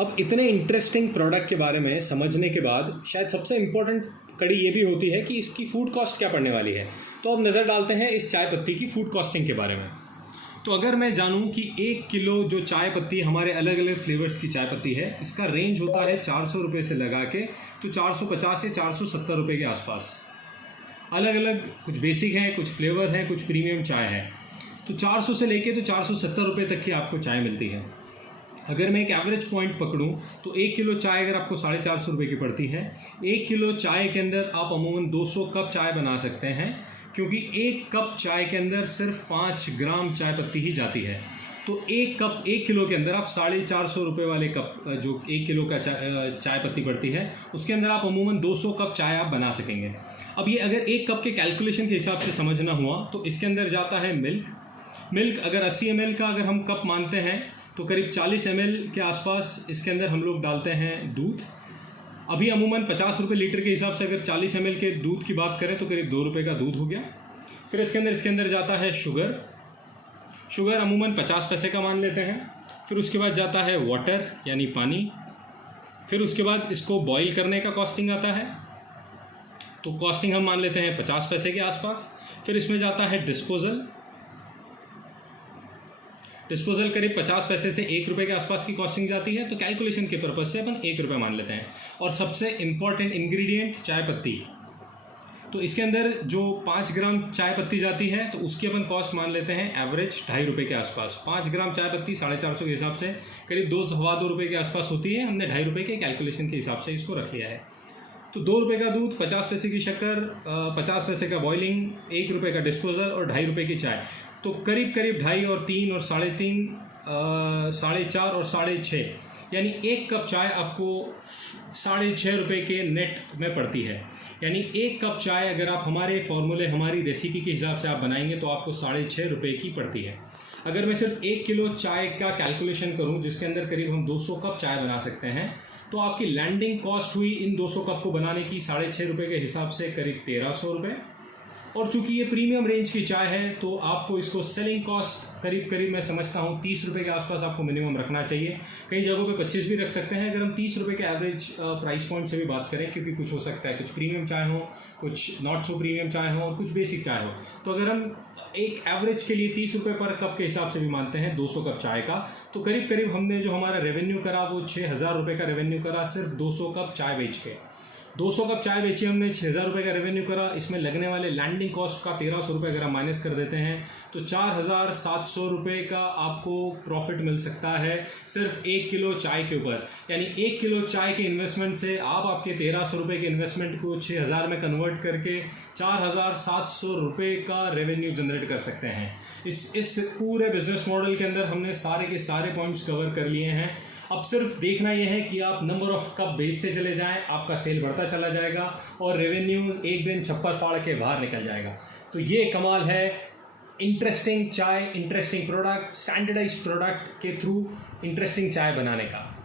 अब इतने interesting product के बारे में समझने के बाद शायद सबसे इम्पोर्टेंट कड़ी ये भी होती है कि इसकी फूड कॉस्ट क्या पड़ने वाली है। तो अब नज़र डालते हैं इस चाय पत्ती की फूड कॉस्टिंग के बारे में। तो अगर मैं जानूं कि 1 किलो जो चाय पत्ती हमारे अलग अलग फ्लेवर्स की चाय पत्ती है, इसका रेंज होता है 400 रुपये से लगा के तो 450 से 470 रुपये के आसपास। अलग अलग कुछ बेसिक है, कुछ फ्लेवर है, कुछ प्रीमियम चाय है। तो 400 से लेके तो 470 रुपये तक की आपको चाय मिलती है। अगर मैं एक एवरेज पॉइंट पकड़ूं तो 1 किलो चाय अगर आपको 450 रुपये की पड़ती है, 1 किलो चाय के अंदर आप अमूमन 200 कप चाय बना सकते हैं, क्योंकि 1 कप चाय के अंदर सिर्फ 5 ग्राम चाय पत्ती ही जाती है। तो 1 किलो के अंदर आप 450 रुपये वाले कप जो 1 किलो का चाय पत्ती पड़ती है, उसके अंदर आप अमूमन 200 कप चाय आप बना सकेंगे। अब ये अगर 1 कप के कैलकुलेशन के हिसाब से समझना हुआ तो इसके अंदर जाता है मिल्क अगर 80 ml का अगर हम कप मानते हैं तो करीब 40 ml के आसपास इसके अंदर हम लोग डालते हैं दूध। अभी अमूमन 50 रुपये लीटर के हिसाब से अगर 40 ml के दूध की बात करें तो करीब 2 रुपये का दूध हो गया। फिर इसके अंदर जाता है शुगर अमूमन 50 पैसे का मान लेते हैं। फिर उसके बाद जाता है वाटर यानी पानी। फिर उसके बाद इसको बॉईल करने का कॉस्टिंग आता है, तो कॉस्टिंग हम मान लेते हैं 50 पैसे के आसपास। फिर इसमें जाता है डिस्पोजल करीब 50 पैसे से 1 रुपये के आसपास की कॉस्टिंग जाती है। तो कैलकुलेशन के पर्पज़ से अपन 1 रुपये मान लेते हैं। और सबसे इम्पॉर्टेंट इंग्रेडिएंट चाय पत्ती, तो इसके अंदर जो 5 ग्राम चाय पत्ती जाती है तो उसकी अपन कॉस्ट मान लेते हैं एवरेज 2.5 रुपये के आसपास। 5 ग्राम चाय पत्ती 450 के हिसाब से करीब 2 रुपये के आसपास होती है। हमने 2.5 रुपये के कैलकुलेशन के हिसाब से इसको रख लिया है। तो 2 रुपये का दूध, 50 पैसे की शक्कर, 50 पैसे का बॉइलिंग, 1 रुपये का डिस्पोजल और 2.5 रुपये की चाय, तो करीब 2.5 और 3 और 3.5, 4.5 और 6.5, यानी 1 कप चाय आपको 6.5 रुपये के नेट में पड़ती है। यानी 1 कप चाय अगर आप हमारे फॉर्मूले, हमारी रेसिपी के हिसाब से आप बनाएंगे तो आपको 6.5 रुपये की पड़ती है। अगर मैं सिर्फ 1 किलो चाय का कैलकुलेशन करूं जिसके अंदर करीब हम 200 कप चाय बना सकते हैं, तो आपकी लैंडिंग कॉस्ट हुई इन 200 कप को बनाने की 6.5 रुपये के हिसाब से करीब 1300 रुपये। और चूंकि ये प्रीमियम रेंज की चाय है तो आपको इसको सेलिंग कॉस्ट करीब मैं समझता हूँ 30 रुपये के आसपास आपको मिनिमम रखना चाहिए। कई जगहों पे 25 भी रख सकते हैं अगर हम 30 रुपये के एवरेज प्राइस पॉइंट से भी बात करें, क्योंकि कुछ हो सकता है कुछ प्रीमियम चाय हो, कुछ नॉट सो प्रीमियम चाय हो और कुछ बेसिक चाय हो। तो अगर हम एक एवरेज के लिए 30 रुपये पर कप के हिसाब से भी मानते हैं 200 कप चाय का, तो करीब हमने जो हमारा रेवेन्यू करा वो 6000 रुपये का रेवेन्यू करा सिर्फ 200 कप चाय बेच के। 200 कप चाय बेची हमने, 6000 रुपये का रेवेन्यू करा। इसमें लगने वाले लैंडिंग कॉस्ट का 1300 रुपये अगर हम माइनस कर देते हैं तो 4700 रुपये का आपको प्रॉफिट मिल सकता है सिर्फ 1 किलो चाय के ऊपर। यानी 1 किलो चाय के इन्वेस्टमेंट से आप आपके 1300 रुपये के इन्वेस्टमेंट को 6000 में कन्वर्ट करके 4700 रुपये का रेवेन्यू जनरेट कर सकते हैं। इस पूरे बिजनेस मॉडल के अंदर हमने सारे के सारे पॉइंट्स कवर कर लिए हैं। अब सिर्फ देखना यह है कि आप नंबर ऑफ कप बेचते चले जाएं, आपका सेल बढ़ता चला जाएगा और रेवेन्यूज एक दिन छप्पर फाड़ के बाहर निकल जाएगा। तो ये कमाल है इंटरेस्टिंग चाय, इंटरेस्टिंग प्रोडक्ट, स्टैंडर्डाइज्ड प्रोडक्ट के थ्रू इंटरेस्टिंग चाय बनाने का।